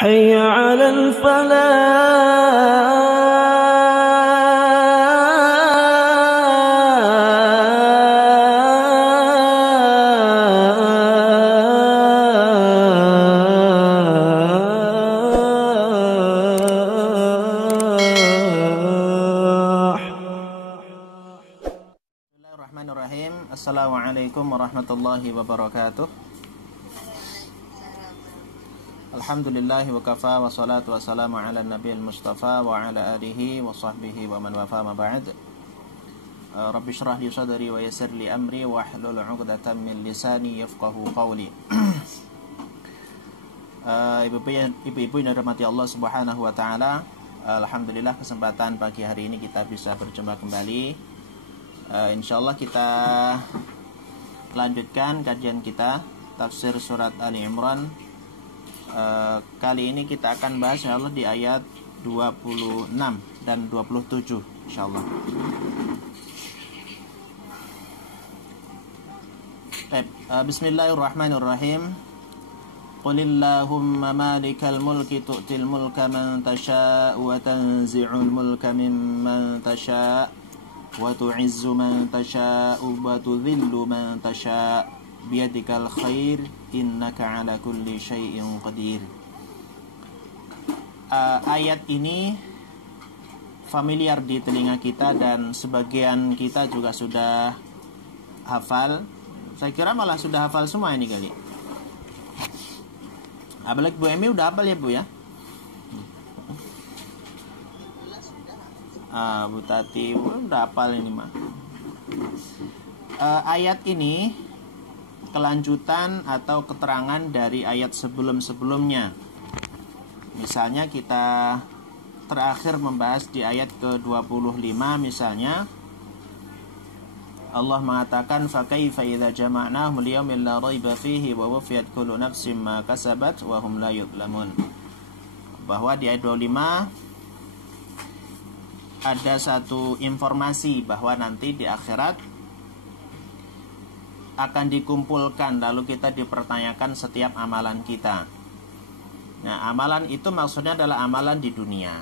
حي على الفلاح. Bismillahirrahmanirrahim. Assalamualaikum warahmatullahi wabarakatuh. Alhamdulillahi wa kafa wa salatu wa salamu ala nabiyil mustafa wa ala alihi wa sahbihi wa man wafa ma ba'd. Rabbi shrah li sadri wa yassir li amri wa hlul 'uqdatam min lisani yafqahu qawli. Ibu-ibu yang dirahmati Allah Subhanahu wa taala, alhamdulillah kesempatan pagi hari ini kita bisa berjumpa kembali. Insyaallah kita lanjutkan kajian kita tafsir surat Ali Imran. Kali ini kita akan bahas insyaallah di ayat 26 dan 27 insyaallah. Bismillahirrahmanirrahim. Qulillahumma malikal mulki tu'til mulka man tasha'u wa tanzi'ul mulka mimman tasha'u wa tu'izzu man tasha'u wa tudhillu man tasha'u biyadikal khair innaka ala kulli syai'in qadir. Ayat ini familiar di telinga kita dan sebagian kita juga sudah hafal. Saya kira malah sudah hafal semua ini kali. Apalagi Bu Emi udah hafal ya Bu ya? Bu Tati udah hafal ini mah. Ayat ini kelanjutan atau keterangan dari ayat sebelum-sebelumnya. Misalnya kita terakhir membahas di ayat ke-25 misalnya Allah mengatakan fa kaifa idza jama'nahum liyaumin la raiba fihi wa wafiyat kullu nafsin ma kasabat wa hum la yuzlamun. Bahwa di ayat 25 ada satu informasi bahwa nanti di akhirat akan dikumpulkan lalu kita dipertanyakan setiap amalan kita. Nah, amalan itu maksudnya adalah amalan di dunia.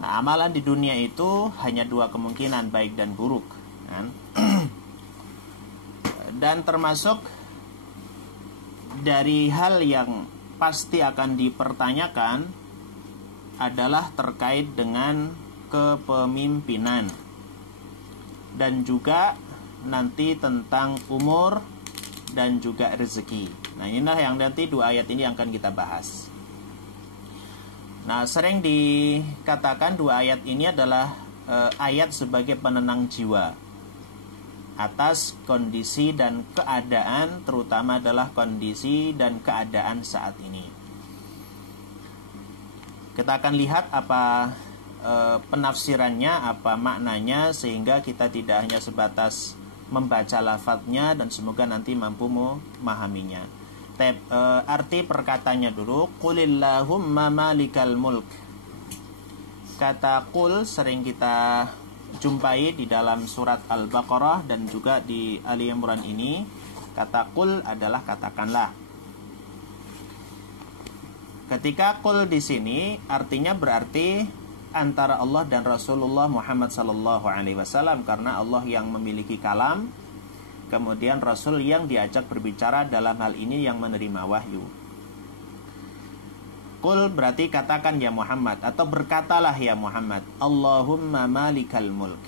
Nah, amalan di dunia itu hanya dua kemungkinan, baik dan buruk, kan? Dan termasuk dari hal yang pasti akan dipertanyakan adalah terkait dengan kepemimpinan dan juga nanti tentang umur dan juga rezeki. Nah, inilah yang nanti dua ayat ini yang akan kita bahas. Nah, sering dikatakan dua ayat ini adalah ayat sebagai penenang jiwa atas kondisi dan keadaan, terutama adalah kondisi dan keadaan saat ini. Kita akan lihat apa penafsirannya, apa maknanya, sehingga kita tidak hanya sebatas membaca lafadznya dan semoga nanti mampu memahaminya. Arti perkataannya dulu, qulillahumma malikal mulk. Kata qul sering kita jumpai di dalam surat Al-Baqarah dan juga di Ali Imran ini. Kata qul adalah katakanlah. Ketika qul di sini artinya berarti antara Allah dan Rasulullah Muhammad sallallahu alaihi wasallam, karena Allah yang memiliki kalam, kemudian Rasul yang diajak berbicara dalam hal ini yang menerima wahyu. Qul berarti katakan ya Muhammad, atau berkatalah ya Muhammad, Allahumma malikal mulk.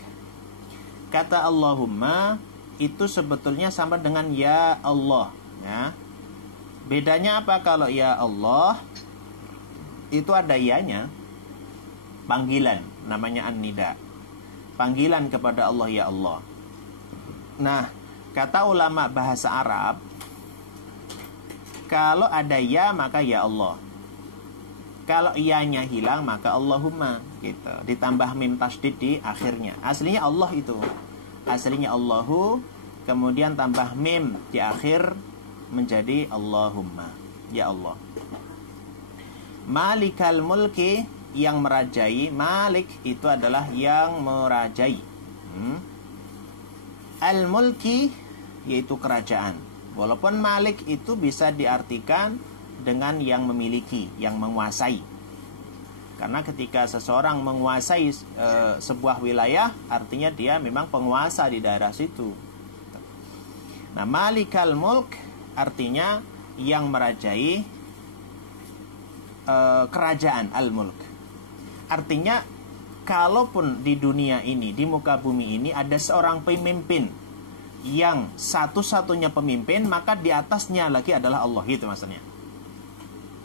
Kata Allahumma itu sebetulnya sama dengan ya Allah, ya. Bedanya apa kalau ya Allah itu ada ianya, panggilan, namanya an-nida. Panggilan kepada Allah ya Allah. Nah, kata ulama bahasa Arab, kalau ada ya maka ya Allah. Kalau ianya hilang maka Allahumma gitu. Ditambah mim tasdid di akhirnya. Aslinya Allah itu. Aslinya Allahu, kemudian tambah mim di akhir menjadi Allahumma, ya Allah. Malikal mulki, yang merajai. Malik itu adalah yang merajai. Al-mulki yaitu kerajaan. Walaupun malik itu bisa diartikan dengan yang memiliki, yang menguasai. Karena ketika seseorang menguasai sebuah wilayah, artinya dia memang penguasa di daerah situ. Nah, malikal mulk artinya yang merajai kerajaan, al-mulk. Artinya kalaupun di dunia ini, di muka bumi ini ada seorang pemimpin yang satu-satunya pemimpin, maka di atasnya lagi adalah Allah, gitu maksudnya.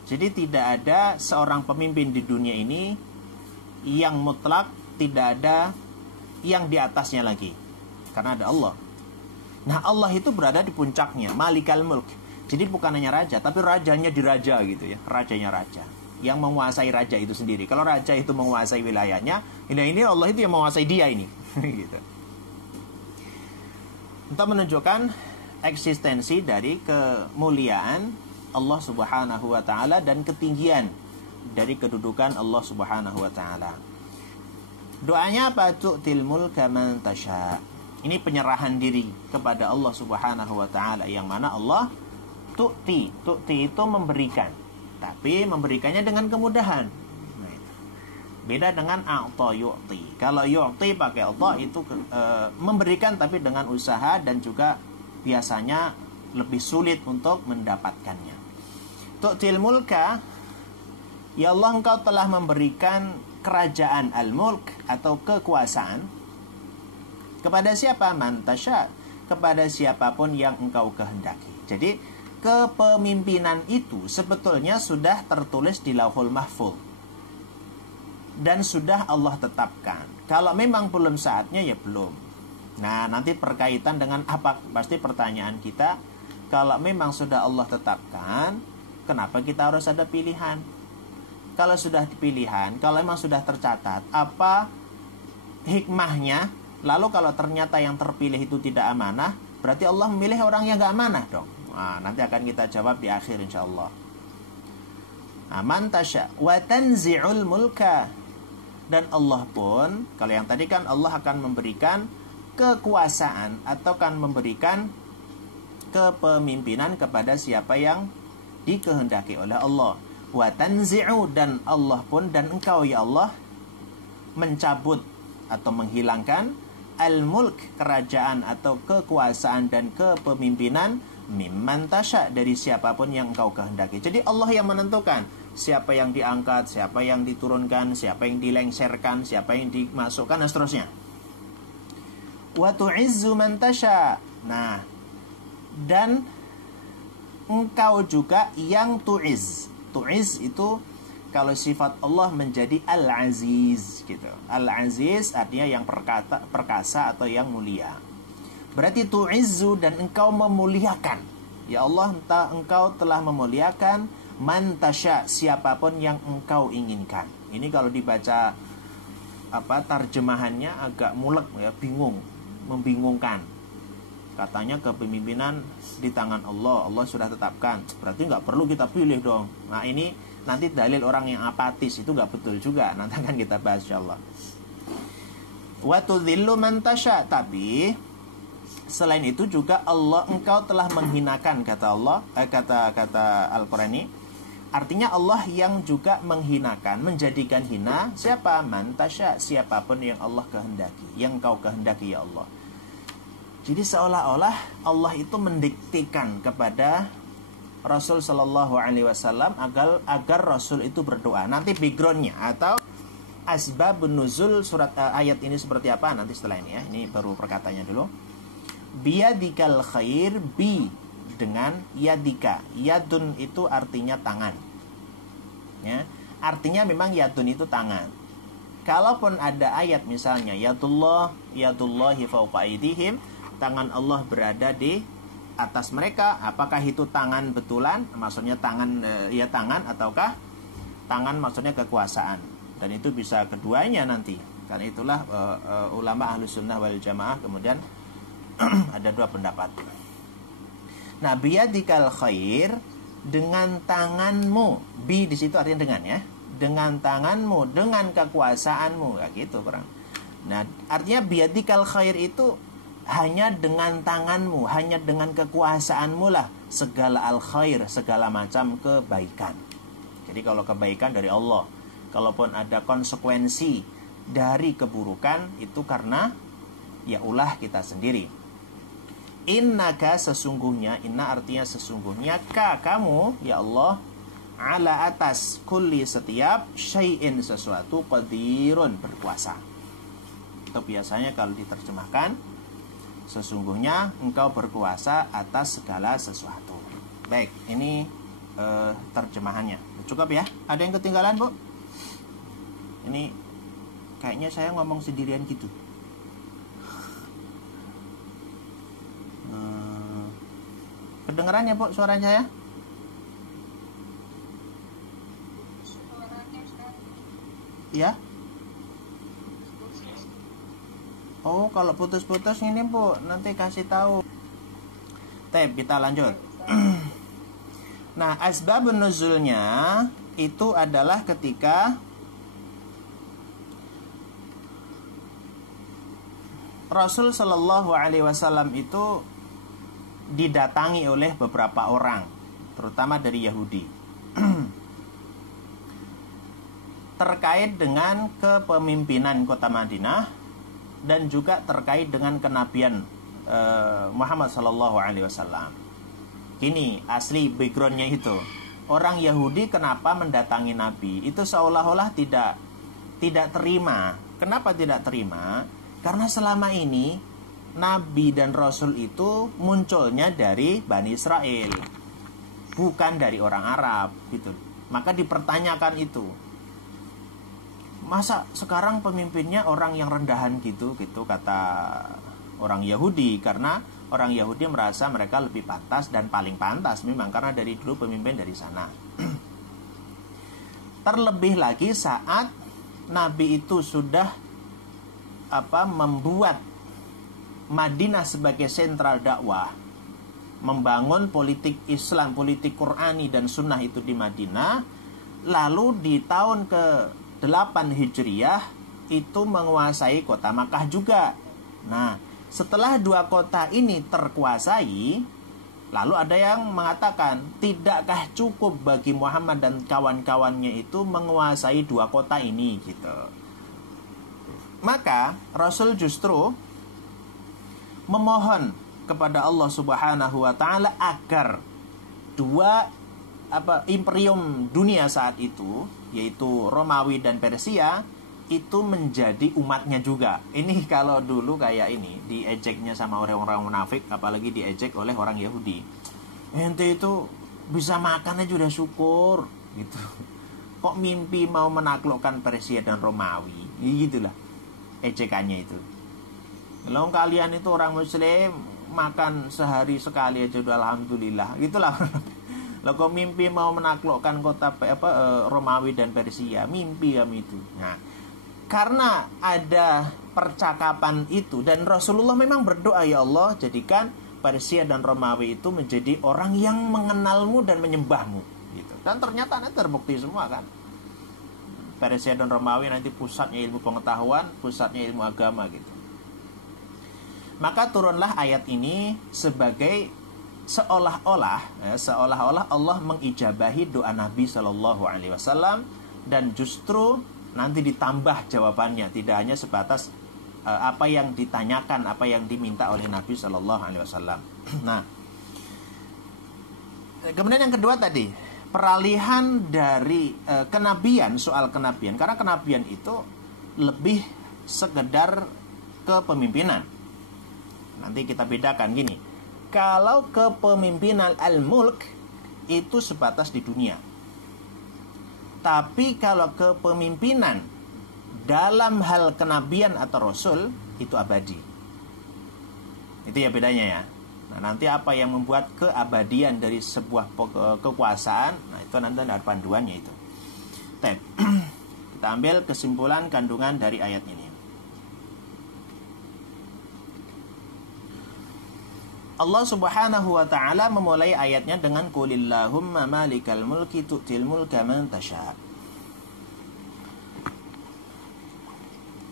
Jadi tidak ada seorang pemimpin di dunia ini yang mutlak, tidak ada yang di atasnya lagi, karena ada Allah. Nah, Allah itu berada di puncaknya, malikal mulk. Jadi bukan hanya raja, tapi rajanya di raja gitu ya, rajanya raja, yang menguasai raja itu sendiri. Kalau raja itu menguasai wilayahnya, ini Allah itu yang menguasai dia ini. Gitu. Untuk menunjukkan eksistensi dari kemuliaan Allah Subhanahu wa ta'ala dan ketinggian dari kedudukan Allah Subhanahu wa ta'ala. Doanya apa? Tu'til mulka man tasha. Ini penyerahan diri kepada Allah Subhanahu wa ta'ala, yang mana Allah tu'ti itu memberikan, tapi memberikannya dengan kemudahan. Nah, itu beda dengan a'ta yu'ti. Kalau yu'ti pakai a'ta itu memberikan tapi dengan usaha, dan juga biasanya lebih sulit untuk mendapatkannya. Tu'til mulka, ya Allah, engkau telah memberikan kerajaan al-mulk atau kekuasaan kepada siapa? Man tasya, kepada siapapun yang engkau kehendaki. Jadi kepemimpinan itu sebetulnya sudah tertulis di Lauhul Mahfuz dan sudah Allah tetapkan. Kalau memang belum saatnya, ya belum. Nah, nanti berkaitan dengan apa? Pasti pertanyaan kita, kalau memang sudah Allah tetapkan, kenapa kita harus ada pilihan? Kalau sudah pilihan, kalau memang sudah tercatat, apa hikmahnya? Lalu kalau ternyata yang terpilih itu tidak amanah, berarti Allah memilih orang yang gak amanah dong. Nah, nanti akan kita jawab di akhir insyaallah. Man tasya wa tanzi'ul mulka. Dan Allah pun, kalau yang tadi kan Allah akan memberikan kekuasaan atau akan memberikan kepemimpinan kepada siapa yang dikehendaki oleh Allah. Wa tanzi'u, dan Allah pun, dan engkau ya Allah mencabut atau menghilangkan al-mulk, kerajaan atau kekuasaan dan kepemimpinan, mimman tasya, dari siapapun yang engkau kehendaki. Jadi Allah yang menentukan siapa yang diangkat, siapa yang diturunkan, siapa yang dilengserkan, siapa yang dimasukkan, dan seterusnya. Wa tu'izzu man tasya. Nah, dan engkau juga yang tu'iz. Tu'iz itu kalau sifat Allah menjadi Al-Aziz gitu. Al-Aziz artinya yang perkasa atau yang mulia. Berarti tu'izzu, dan engkau memuliakan. Ya Allah, engkau telah memuliakan man tasya, siapapun yang engkau inginkan. Ini kalau dibaca terjemahannya agak mulek ya, bingung, membingungkan. Katanya kepemimpinan di tangan Allah, Allah sudah tetapkan, berarti nggak perlu kita pilih dong. Nah, ini nanti dalil orang yang apatis itu nggak betul juga, nanti akan kita bahas insyaallah. Wa tudhillu man tasya, tapi selain itu juga Allah, engkau telah menghinakan, kata Allah, kata Al-Qur'an ini, artinya Allah yang juga menghinakan, menjadikan hina siapa? Man tasya, siapapun yang Allah kehendaki, yang engkau kehendaki ya Allah. Jadi seolah-olah Allah itu mendiktikan kepada Rasul Shallallahu Alaihi Wasallam agar Rasul itu berdoa. Nanti backgroundnya atau asbabun nuzul surat ayat ini seperti apa nanti setelah ini ya. Ini baru perkataannya dulu. Biyadikal khair, bi dengan yadika. Yadun itu artinya tangan. Ya, artinya memang yadun itu tangan. Kalaupun ada ayat misalnya yadullahi fawqa aydihim, tangan Allah berada di atas mereka, apakah itu tangan betulan, maksudnya tangan tangan, ataukah tangan maksudnya kekuasaan? Dan itu bisa keduanya nanti. Karena itulah ulama Ahlus Sunnah wal Jamaah kemudian ada dua pendapat. Nah, biyadikal khair, dengan tanganmu, bi di situ artinya dengan ya, dengan tanganmu, dengan kekuasaanmu, ya gitu kurang. Nah, artinya biyadikal khair itu hanya dengan tanganmu, hanya dengan kekuasaanmu lah segala al-khair, segala macam kebaikan. Jadi kalau kebaikan dari Allah, kalaupun ada konsekuensi dari keburukan, itu karena ya ulah kita sendiri. Innaka sesungguhnya, inna artinya sesungguhnya, kamu ya Allah, ala atas kulli setiap syai'in sesuatu, qadirun berkuasa. Itu biasanya kalau diterjemahkan, sesungguhnya engkau berkuasa atas segala sesuatu. Baik, ini terjemahannya. Cukup ya? Ada yang ketinggalan, Bu? Ini kayaknya saya ngomong sendirian gitu. Kedengeran ya, Bu, suara saya? Ya? Oh, kalau putus-putus ini, Bu, nanti kasih tahu. Tep, kita lanjut. Nah, asbabun nuzulnya itu adalah ketika Rasul Shallallahu Alaihi Wasallam itu didatangi oleh beberapa orang, terutama dari Yahudi, terkait dengan kepemimpinan kota Madinah dan juga terkait dengan kenabian Muhammad Shallallahu Alaihi Wasallam. Ini asli backgroundnya itu. Orang Yahudi kenapa mendatangi Nabi? Itu seolah-olah tidak terima. Kenapa tidak terima? Karena selama ini Nabi dan Rasul itu munculnya dari Bani Israel, bukan dari orang Arab, gitu. Maka dipertanyakan itu. Masa sekarang pemimpinnya orang yang rendahan gitu kata orang Yahudi, karena orang Yahudi merasa mereka lebih pantas dan paling pantas memang karena dari dulu pemimpin dari sana. Terlebih lagi saat Nabi itu sudah membuat Madinah sebagai sentral dakwah, membangun politik Islam, politik Qur'ani dan Sunnah itu di Madinah. Lalu di tahun ke-8 Hijriyah itu menguasai kota Makkah juga. Nah, setelah dua kota ini terkuasai, lalu ada yang mengatakan, tidakkah cukup bagi Muhammad dan kawan-kawannya itu menguasai dua kota ini gitu. Maka Rasul justru memohon kepada Allah Subhanahu wa taala agar dua imperium dunia saat itu, yaitu Romawi dan Persia, itu menjadi umatnya juga. Ini kalau dulu kayak ini diejeknya sama orang-orang munafik, apalagi diejek oleh orang Yahudi. Ente itu bisa makan aja udah syukur gitu. Kok mimpi mau menaklukkan Persia dan Romawi? Gitulah ejekannya itu. Kalau kalian itu orang Muslim makan sehari sekali aja udah alhamdulillah. Gitulah. Lo kok mimpi mau menaklukkan kota Romawi dan Persia? Mimpi kami itu. Nah, karena ada percakapan itu dan Rasulullah memang berdoa, ya Allah, jadikan Persia dan Romawi itu menjadi orang yang mengenalmu dan menyembahmu gitu. Dan ternyata nanti terbukti semua kan. Persia dan Romawi nanti pusatnya ilmu pengetahuan, pusatnya ilmu agama gitu. Maka turunlah ayat ini sebagai seolah-olah Allah mengijabahi doa Nabi Shallallahu Alaihi Wasallam, dan justru nanti ditambah jawabannya, tidak hanya sebatas apa yang ditanyakan, apa yang diminta oleh Nabi Shallallahu Alaihi Wasallam. Nah, kemudian yang kedua tadi, peralihan dari kenabian, soal kenabian, karena kenabian itu lebih sekedar kepemimpinan. Nanti kita bedakan gini, kalau kepemimpinan al-mulk itu sebatas di dunia. Tapi kalau kepemimpinan dalam hal kenabian atau rasul itu abadi. Itu ya bedanya ya. Nah, nanti apa yang membuat keabadian dari sebuah kekuasaan, nah itu nanti ada panduannya itu. Kita ambil kesimpulan kandungan dari ayat ini. Allah Subhanahu wa ta'ala memulai ayatnya dengan qulillahumma malikal mulki tu'til mulka man tasha'.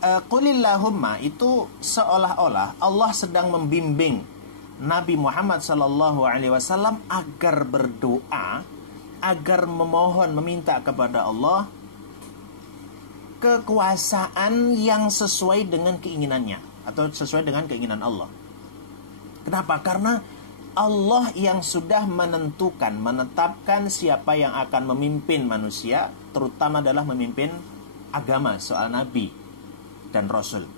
Qulillahumma itu seolah-olah Allah sedang membimbing Nabi Muhammad sallallahu alaihi wasallam agar berdoa, agar memohon, meminta kepada Allah kekuasaan yang sesuai dengan keinginannya atau sesuai dengan keinginan Allah. Kenapa? Karena Allah yang sudah menentukan, menetapkan siapa yang akan memimpin manusia, terutama adalah memimpin agama, soal nabi dan rasul.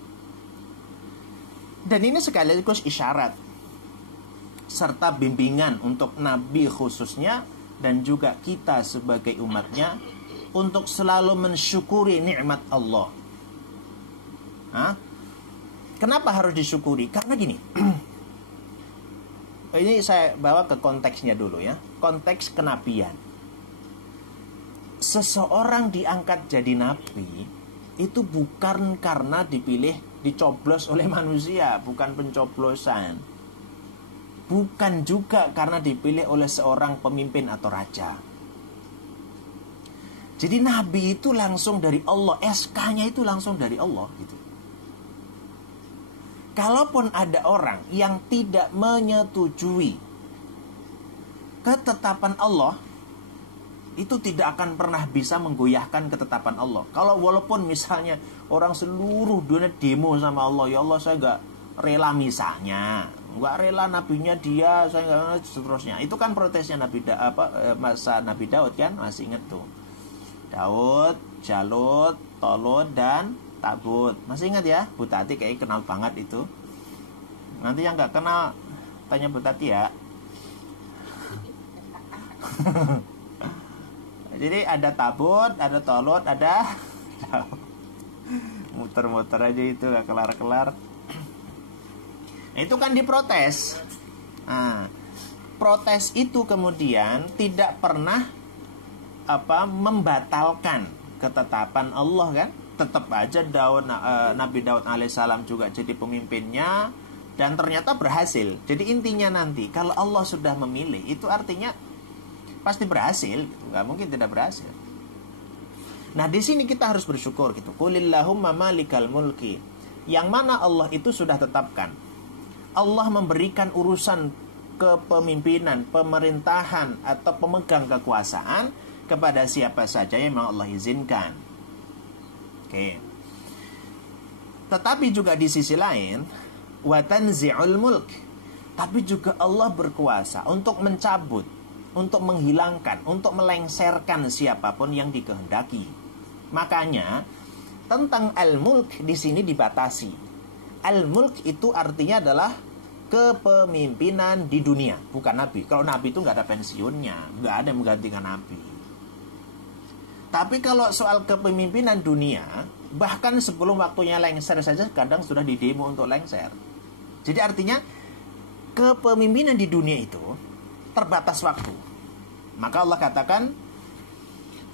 Dan ini sekaligus isyarat serta bimbingan untuk nabi khususnya dan juga kita sebagai umatnya untuk selalu mensyukuri nikmat Allah. Kenapa harus disyukuri? Karena gini. Ini saya bawa ke konteksnya dulu ya. Konteks kenabian. Seseorang diangkat jadi nabi itu bukan karena dipilih, dicoblos oleh manusia, bukan pencoblosan. Bukan juga karena dipilih oleh seorang pemimpin atau raja. Jadi nabi itu langsung dari Allah, SK-nya itu langsung dari Allah gitu. Kalaupun ada orang yang tidak menyetujui ketetapan Allah, itu tidak akan pernah bisa menggoyahkan ketetapan Allah. Kalau walaupun misalnya orang seluruh dunia demo sama Allah, ya Allah saya gak rela misalnya, gak rela nabinya dia, saya gak seterusnya. Itu kan protesnya masa Nabi Daud kan, masih inget tuh. Daud, Jalut, Tolut, dan Tabut. Masih ingat ya? Bu Tati kayak kenal banget itu. Nanti yang gak kenal tanya Bu Tati ya. Jadi ada Tabut, ada Tolut, ada muter-muter aja itu gak kelar-kelar. Itu kan diprotes. Protes itu kemudian tidak pernah membatalkan ketetapan Allah kan. Tetap aja Nabi Daud alaihissalam juga jadi pemimpinnya dan ternyata berhasil. Jadi intinya nanti kalau Allah sudah memilih itu artinya pasti berhasil, nggak mungkin tidak berhasil. Nah di sini kita harus bersyukur gitu. Qulillahumma malikal mulki, yang mana Allah itu sudah tetapkan. Allah memberikan urusan kepemimpinan, pemerintahan atau pemegang kekuasaan kepada siapa saja yang memang Allah izinkan. Oke. Tetapi juga di sisi lain, wa tanzi'ul mulk, tapi juga Allah berkuasa untuk mencabut, untuk menghilangkan, untuk melengsarkan siapapun yang dikehendaki. Makanya tentang al-mulk di sini dibatasi. Al-mulk itu artinya adalah kepemimpinan di dunia, bukan nabi. Kalau nabi itu nggak ada pensiunnya, nggak ada yang menggantikan nabi. Tapi kalau soal kepemimpinan dunia, bahkan sebelum waktunya lengser saja kadang sudah didemo untuk lengser. Jadi artinya kepemimpinan di dunia itu terbatas waktu. Maka Allah katakan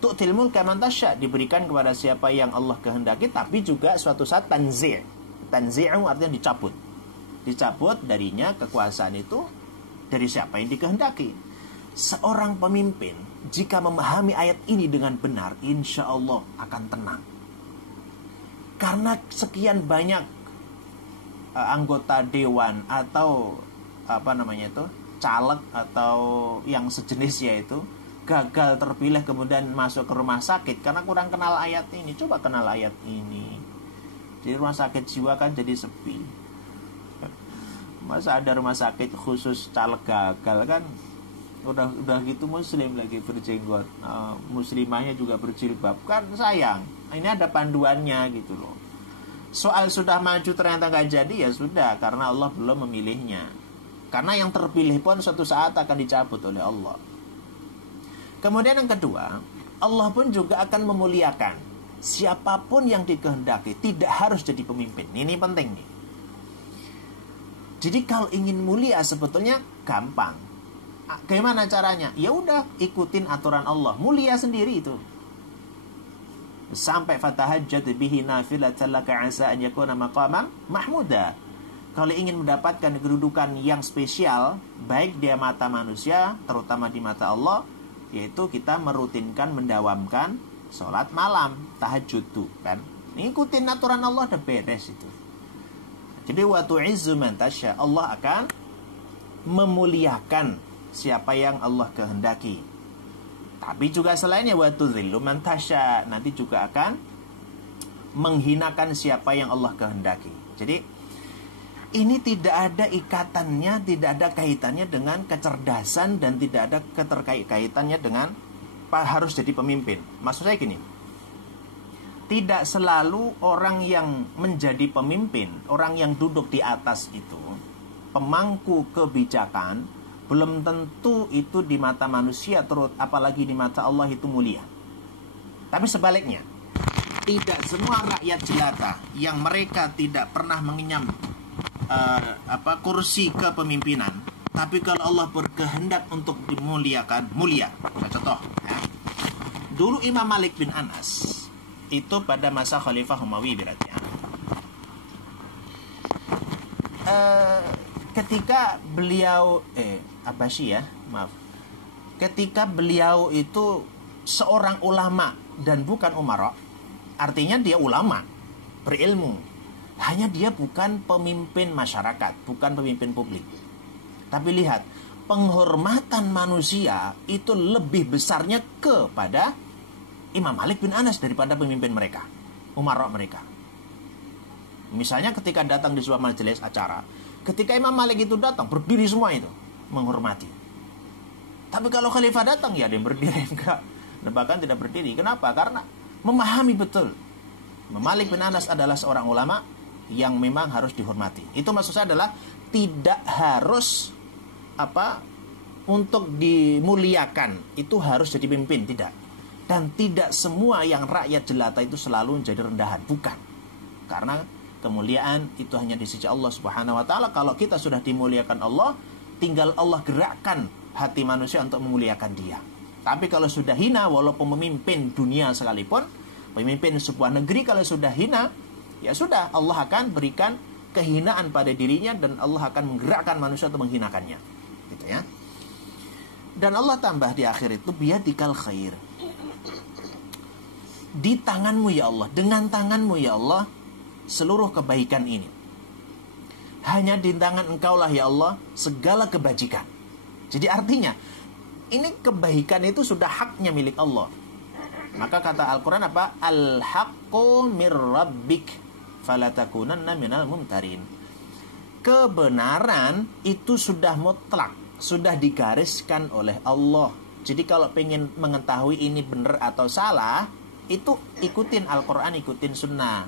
tu'til mulka man tasya, diberikan kepada siapa yang Allah kehendaki, tapi juga suatu saat tanzi'. Tanzi'u artinya dicabut. Dicabut darinya kekuasaan itu dari siapa yang dikehendaki. Seorang pemimpin jika memahami ayat ini dengan benar, insya Allah akan tenang. Karena sekian banyak anggota dewan atau caleg atau yang sejenisnya itu gagal terpilih kemudian masuk ke rumah sakit karena kurang kenal ayat ini. Coba kenal ayat ini. Di rumah sakit jiwa kan jadi sepi. Masa ada rumah sakit khusus caleg gagal kan? Udah gitu muslim lagi berjenggot, muslimahnya juga berjilbab, kan sayang. Ini ada panduannya gitu loh. Soal sudah maju ternyata gak jadi, ya sudah, karena Allah belum memilihnya. Karena yang terpilih pun suatu saat akan dicabut oleh Allah. Kemudian yang kedua, Allah pun juga akan memuliakan siapapun yang dikehendaki, tidak harus jadi pemimpin. Ini penting nih. Jadi kalau ingin mulia sebetulnya gampang. Gimana caranya? Ya udah, ikutin aturan Allah, mulia sendiri itu. Sampai fatahajjat bihi nafilatan laka asa an yakuna maqaman mahmuda. Kalau ingin mendapatkan kedudukan yang spesial, baik di mata manusia, terutama di mata Allah, yaitu kita merutinkan, mendawamkan sholat malam, tahajud tuh kan. Ikutin aturan Allah, udah beres itu. Jadi wa tu'izzu man tasya, Allah akan memuliakan siapa yang Allah kehendaki. Tapi juga selainnya wa tudzillu man tasya, nanti juga akan menghinakan siapa yang Allah kehendaki. Jadi ini tidak ada ikatannya, tidak ada kaitannya dengan kecerdasan, dan tidak ada keterkaitannya dengan harus jadi pemimpin. Maksud saya gini, tidak selalu orang yang menjadi pemimpin, orang yang duduk di atas itu, pemangku kebijakan, belum tentu itu di mata manusia, apalagi di mata Allah itu mulia. Tapi sebaliknya, tidak semua rakyat jelata yang mereka tidak pernah mengenyam kursi kepemimpinan, tapi kalau Allah berkehendak untuk dimuliakan, mulia. Contoh ya. Dulu Imam Malik bin Anas itu pada masa Khalifah Umawi berarti ya. Ketika beliau Abbasi ya, maaf. Ketika beliau itu seorang ulama dan bukan umara, artinya dia ulama, berilmu. Hanya dia bukan pemimpin masyarakat, bukan pemimpin publik. Tapi lihat, penghormatan manusia itu lebih besarnya kepada Imam Malik bin Anas daripada pemimpin mereka, umara mereka. Misalnya ketika datang di sebuah majelis acara, ketika Imam Malik itu datang, berdiri semua itu, menghormati. Tapi kalau khalifah datang, ya ada yang berdiri, enggak. Bahkan tidak berdiri. Kenapa? Karena memahami betul Imam Malik bin Anas adalah seorang ulama yang memang harus dihormati. Itu maksud saya adalah tidak harus untuk dimuliakan itu harus jadi pemimpin, tidak. Dan tidak semua yang rakyat jelata itu selalu menjadi rendahan, bukan. Karena kemuliaan itu hanya di sisi Allah Subhanahu wa taala. Kalau kita sudah dimuliakan Allah, tinggal Allah gerakkan hati manusia untuk memuliakan Dia. Tapi kalau sudah hina, walaupun memimpin dunia sekalipun, pemimpin sebuah negeri kalau sudah hina, ya sudah, Allah akan berikan kehinaan pada dirinya dan Allah akan menggerakkan manusia untuk menghinakannya. Gitu ya. Dan Allah tambah di akhir itu, biyadikal khair. Di tanganmu ya Allah, dengan tanganmu ya Allah, seluruh kebaikan ini. Hanya di tangan engkaulah ya Allah segala kebajikan. Jadi artinya, ini kebaikan itu sudah haknya milik Allah. Maka kata Al-Quran apa? Al-haqqu mir rabbik falatakunanna minal mumtarin. Kebenaran itu sudah mutlak, sudah digariskan oleh Allah. Jadi kalau pengen mengetahui ini benar atau salah, itu ikutin Al-Quran, ikutin sunnah.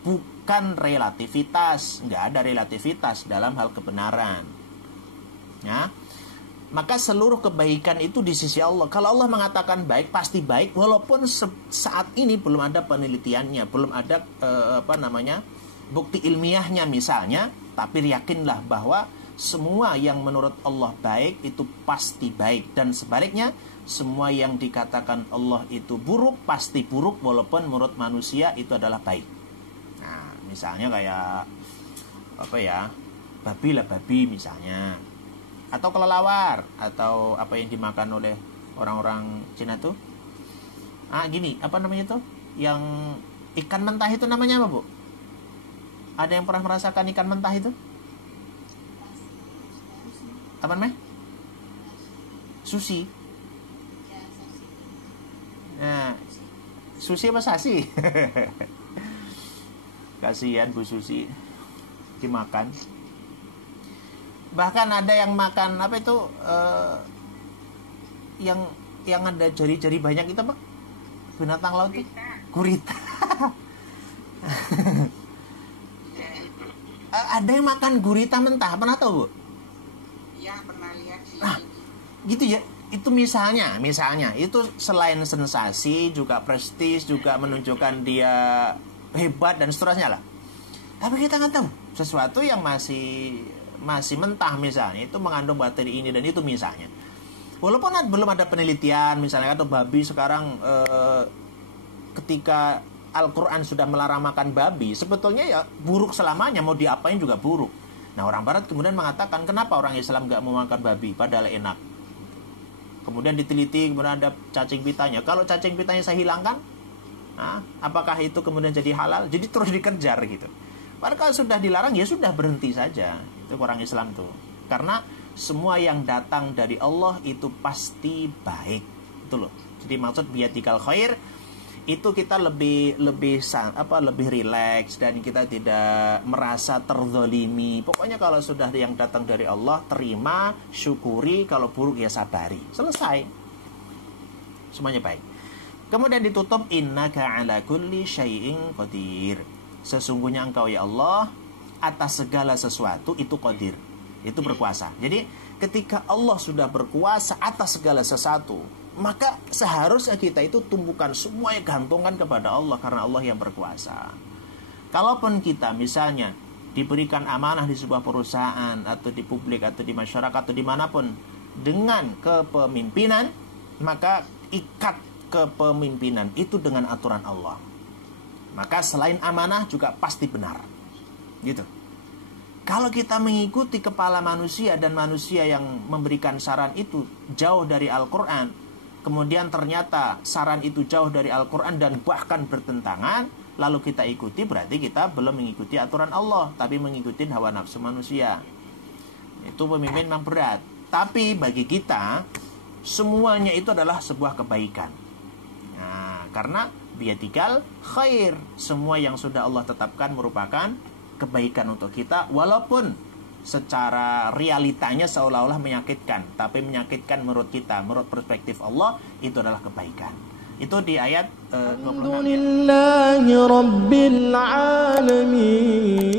Bukan relativitas. Nggak ada relativitas dalam hal kebenaran ya. Maka seluruh kebaikan itu di sisi Allah. Kalau Allah mengatakan baik, pasti baik. Walaupun saat ini belum ada penelitiannya, belum ada bukti ilmiahnya misalnya. Tapi yakinlah bahwa semua yang menurut Allah baik itu pasti baik. Dan sebaliknya, semua yang dikatakan Allah itu buruk pasti buruk, walaupun menurut manusia itu adalah baik. Nah, misalnya kayak babi lah babi misalnya, atau kelelawar, atau apa yang dimakan oleh orang-orang Cina tuh. Gini, apa namanya tuh? Yang ikan mentah itu namanya apa, Bu? Ada yang pernah merasakan ikan mentah itu? Apa namanya? Sushi. Nah, Susi apa Sasi? Kasihan Bu Susi dimakan. Bahkan ada yang makan apa itu yang ada jari-jari banyak itu apa? Binatang laut itu? Gurita. Ada yang makan gurita mentah, pernah tahu, Bu? Ya, pernah lihat sih. Gitu ya. Itu misalnya itu selain sensasi juga prestis, juga menunjukkan dia hebat dan seterusnya lah. Tapi kita nggak tahu sesuatu yang masih mentah misalnya itu mengandung bakteri ini dan itu misalnya. Walaupun belum ada penelitian misalnya, atau babi sekarang ketika Al-Quran sudah melarang makan babi, sebetulnya ya buruk selamanya, mau diapain juga buruk. Nah, orang Barat kemudian mengatakan, kenapa orang Islam nggak mau makan babi padahal enak. Kemudian diteliti, kemudian ada cacing pitanya. Kalau cacing pitanya saya hilangkan, Apakah itu kemudian jadi halal? Jadi terus dikejar gitu. Padahal kalau sudah dilarang ya sudah, berhenti saja. Itu orang Islam tuh. Karena semua yang datang dari Allah itu pasti baik. Itu loh. Jadi maksud biyadikal khair itu kita lebih rileks dan kita tidak merasa terzolimi. Pokoknya kalau sudah yang datang dari Allah, terima, syukuri, kalau buruk ya sabari. Selesai. Semuanya baik. Kemudian ditutup, innaka ala kulli syai'in qadir. Sesungguhnya engkau ya Allah atas segala sesuatu itu qadir. Itu berkuasa. Jadi ketika Allah sudah berkuasa atas segala sesuatu, maka seharusnya kita itu tumpukan semuanya, gantungkan kepada Allah, karena Allah yang berkuasa. Kalaupun kita misalnya diberikan amanah di sebuah perusahaan atau di publik atau di masyarakat atau dimanapun dengan kepemimpinan, maka ikat kepemimpinan itu dengan aturan Allah. Maka selain amanah juga pasti benar. Gitu. Kalau kita mengikuti kepala manusia dan manusia yang memberikan saran itu jauh dari Al-Quran, kemudian ternyata saran itu jauh dari Al-Quran dan bahkan bertentangan, lalu kita ikuti, berarti kita belum mengikuti aturan Allah, tapi mengikuti hawa nafsu manusia. Itu pemimpin memang berat. Tapi bagi kita, semuanya itu adalah sebuah kebaikan. Nah, karena biyadikal khair, semua yang sudah Allah tetapkan merupakan kebaikan untuk kita, walaupun secara realitanya seolah-olah menyakitkan, tapi menyakitkan menurut kita, menurut perspektif Allah itu adalah kebaikan. Itu di ayat 26. Alhamdulillahi Rabbil Alamin.